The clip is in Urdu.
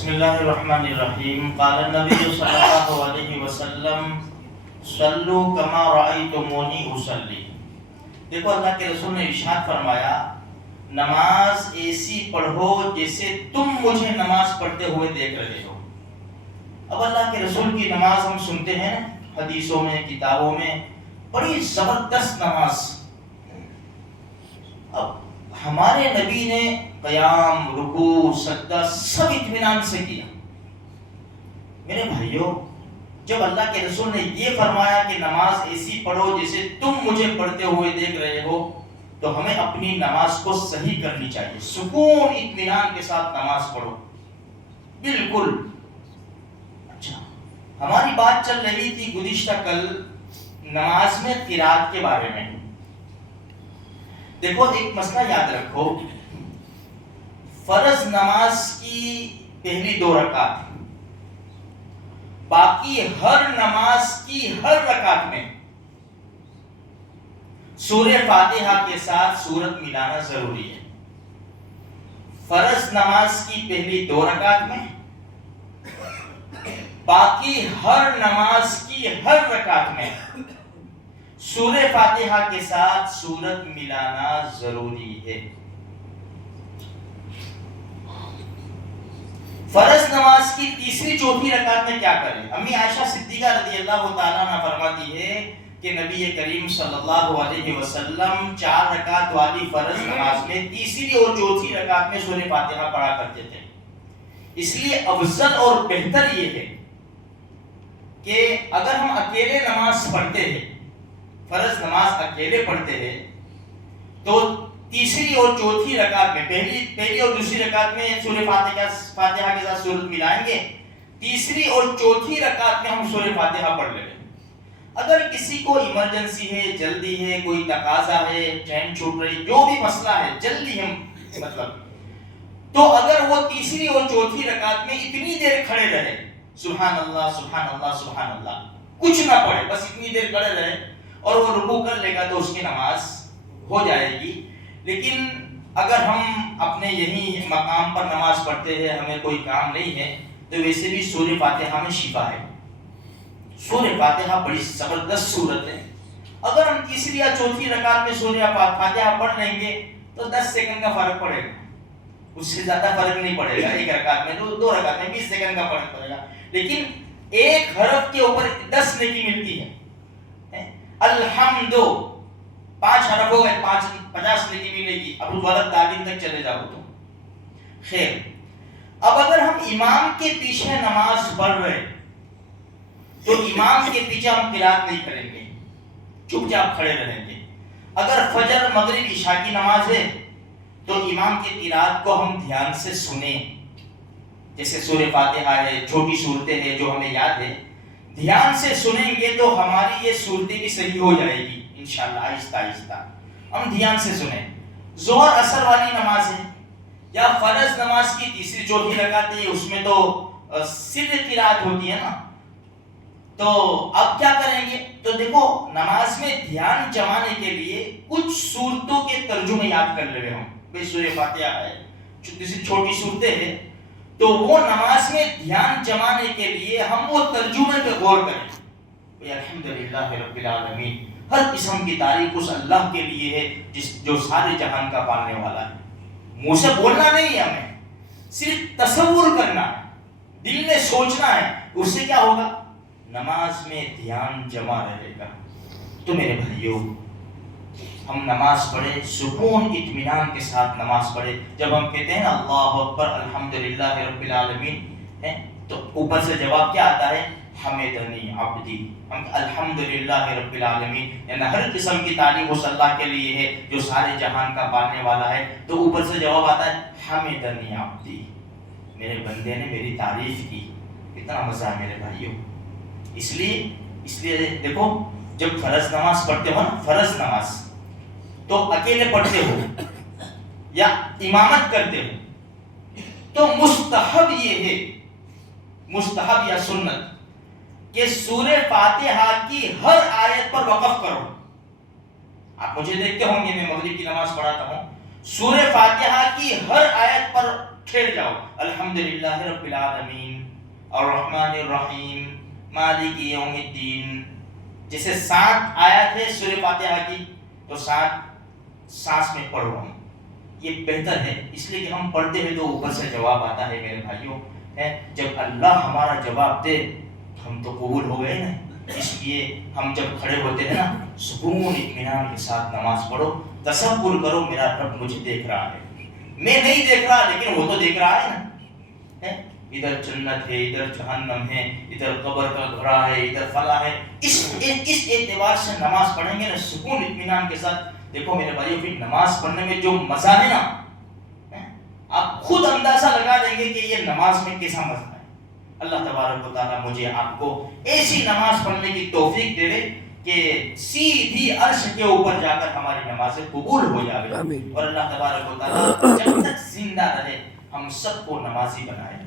بسم اللہ الرحمن الرحیم قال النبی صلی اللہ علیہ وسلم صلو کما رأیتمونی اصلی۔ دیکھو اللہ کے رسول نے ارشاد فرمایا نماز ایسی پڑھو جیسے تم مجھے نماز پڑھتے ہوئے دیکھ رہے ہو۔ اب اللہ کے رسول کی نماز ہم سنتے ہیں حدیثوں میں، کتابوں میں، بڑی زبردست نماز۔ اب ہمارے نبی نے قیام، رکوع، سجدہ سب اطمینان سے کیا۔ میرے بھائیوں، جب اللہ کے رسول نے یہ فرمایا کہ نماز ایسی پڑھو جیسے تم مجھے پڑھتے ہوئے دیکھ رہے ہو، تو ہمیں اپنی نماز کو صحیح کرنی چاہیے۔ سکون اطمینان کے ساتھ نماز پڑھو، بالکل۔ اچھا، ہماری بات چل رہی تھی گزشتہ کل نماز میں قرات کے بارے میں۔ دیکھو ایک مسئلہ یاد رکھو، فرض نماز کی پہلی 2 رکعت، باقی ہر نماز کی ہر رکعت میں سورہ فاتحہ کے ساتھ سورت ملانا ضروری ہے۔ فرض نماز کی پہلی 2 رکعت میں، باقی ہر نماز کی ہر رکعت میں سورہ فاتحہ کے ساتھ سورت ملانا ضروری ہے۔ فرض نماز کی تیسری چوتھی رکعت میں کیا کریں؟ امی عائشہ صدیقہ رضی اللہ تعالیٰ عنہ فرماتی ہے کہ نبی کریم صلی اللہ علیہ وسلم 4 رکعت والی فرض نماز میں تیسری اور چوتھی رکعت میں سورہ فاتحہ پڑھا کرتے تھے۔ اس لیے افضل اور بہتر یہ ہے کہ اگر ہم اکیلے نماز پڑھتے ہیں، فرض نماز اکیلے پڑھتے ہیں، تو تیسری اور چوتھی رکعت میں پہلی اور دوسری رکعت میں سورہ فاتحہ کے ساتھ سورت ملائیں گے، تیسری اور چوتھی رکعت میں ہم سورہ فاتحہ پڑھ لیں گے۔ اگر کسی کو ایمرجنسی ہے، جلدی ہے، کوئی تقاضا ہے، ٹرین چھوٹ رہی، جو بھی مسئلہ ہے، جلدی ہم تو اگر وہ تیسری اور چوتھی رکعت میں اتنی دیر کھڑے رہے، سبحان اللہ سبحان اللہ سبحان اللہ، کچھ نہ پڑھے، بس اتنی دیر کھڑے رہے اور وہ رکوع کر لے گا تو اس کی نماز ہو جائے گی۔ لیکن اگر ہم اپنے یہی مقام پر نماز پڑھتے ہیں، ہمیں کوئی کام نہیں ہے، تو ویسے بھی سورہ فاتحہ میں شفا ہے۔ سورہ فاتحہ بڑی زبردست سورت ہے۔ اگر ہم تیسری یا چوتھی رکعت میں سورہ فاتحہ پڑھ لیں گے تو 10 سیکنڈ کا فرق پڑے گا، اس سے زیادہ فرق نہیں پڑے گا۔ ایک رکعت میں 2 رکعت میں 20 سیکنڈ کا فرق پڑے گا، لیکن ایک حرف کے اوپر 10 نیکی ملتی ہے۔ الحمد 5 حرف ہو گئے، 50 نیکی ملے گی۔ اب غلط تعلیم تک چلے جاؤ تو خیر۔ اب اگر ہم امام کے پیچھے نماز پڑھ رہے تو امام کے پیچھے ہم قرات نہیں کریں گے، چپ چاپ کھڑے رہیں گے۔ اگر فجر، مغرب، عشاء کی نماز ہے تو امام کی قرات کو ہم دھیان سے سنیں، جیسے سورہ فاتحہ ہے، چھوٹی صورتیں ہیں جو ہمیں یاد ہے، دھیان سے سنیں گے تو ہماری یہ صورتیں بھی صحیح ہو جائے گی انشاءاللہ، آہستہ آہستہ ہم دھیان سے سنیں۔ ظہر اثر والی نماز ہے یا فرض نماز کی تیسری چوتھی رکعت ہے، اس میں تو سر قرات ہوتی ہے نا، تو اب کیا کریں گے؟ تو دیکھو نماز میں دھیان جمانے کے لیے کچھ صورتوں کے ترجمے یاد کر لے ہم۔ بھئی سورہ فاتحہ ہے، چھوٹی صورتیں ہیں، تو وہ نماز میں دھیان جمانے کے لیے ہم وہ ترجمے پہ غور کریں۔ الحمدللہ رب العالمین، ہر قسم کی تعریف اس اللہ کے لیے ہے جو سارے جہان کا پالنے والا ہے۔ منہ سے بولنا نہیں ہے، ہمیں صرف تصور کرنا ہے، دل میں سوچنا ہے، اس سے کیا ہوگا؟ نماز میں دھیان جمع رہے گا۔ تو میرے بھائیوں، ہم نماز پڑھے، سکون اطمینان کے ساتھ نماز پڑھے۔ جب ہم کہتے ہیں اللہ اکبر الحمدللہ رب العالمین، تو اوپر سے جواب کیا آتا ہے؟ حمدنی عبدی۔ ہم الحمدللہ رب العالمین، یعنی ہر قسم کی تعریف اس اللہ کے لیے ہے جو سارے جہان کا پالنے والا ہے، تو اوپر سے جواب آتا ہے حمدنی عبدی، میرے بندے نے میری تعریف کی۔ کتنا مزہ ہے میرے بھائیوں۔ اس لیے دیکھو، جب فرض نماز پڑھتے ہو نا، فرض نماز تو اکیلے پڑھتے ہو یا امامت کرتے ہو، تو مستحب یہ ہے، مستحب یا سنت، کہ سورہ فاتحہ کی ہر آیت پر وقف کرو۔ آپ مجھے دیکھتے ہوں گے، میں مغرب کی نماز پڑھاتا ہوں، سورہ فاتحہ کی ہر آیت پر کھیل جاؤ. الحمدللہ رب العالمین الرحمن الرحیم مالک یوم الدین. جیسے 7 آیات ہے سورہ فاتحہ کی تو 7 سانس میں پڑھو. ہم یہ بہتر ہے اس لیے کہ ہم پڑھتے ہیں تو اوپر سے جواب آتا ہے میرے بھائیوں. جب اللہ ہمارا جواب دے ہم تو قبول ہو گئے نا. اس لیے ہم جب کھڑے ہوتے ہیں نا سکون اطمینان کے ساتھ نماز پڑھو. تصور کرو میرا رب مجھے دیکھ رہا ہے, میں نہیں دیکھ رہا لیکن وہ تو دیکھ رہا ہے نا. ادھر جنت ہے, ادھر جہنم ہے, ادھر قبر کا گھرا ہے, ادھر فلاں ہے. اس اعتبار سے نماز پڑھیں گے نا سکون اطمینان کے ساتھ. دیکھو میرے بھائیوں پھر نماز پڑھنے میں جو مزہ ہے نا آپ خود اندازہ لگا دیں گے کہ یہ نماز میں کیسا مزہ ہے. اللہ تبارک و تعالیٰ مجھے آپ کو ایسی نماز پڑھنے کی توفیق دے دے کہ سیدھی عرش کے اوپر جا کر ہماری نمازیں قبول ہو جائے. اور اللہ تبارک و تعالیٰ جب تک زندہ رہے ہم سب کو نمازی بنائے.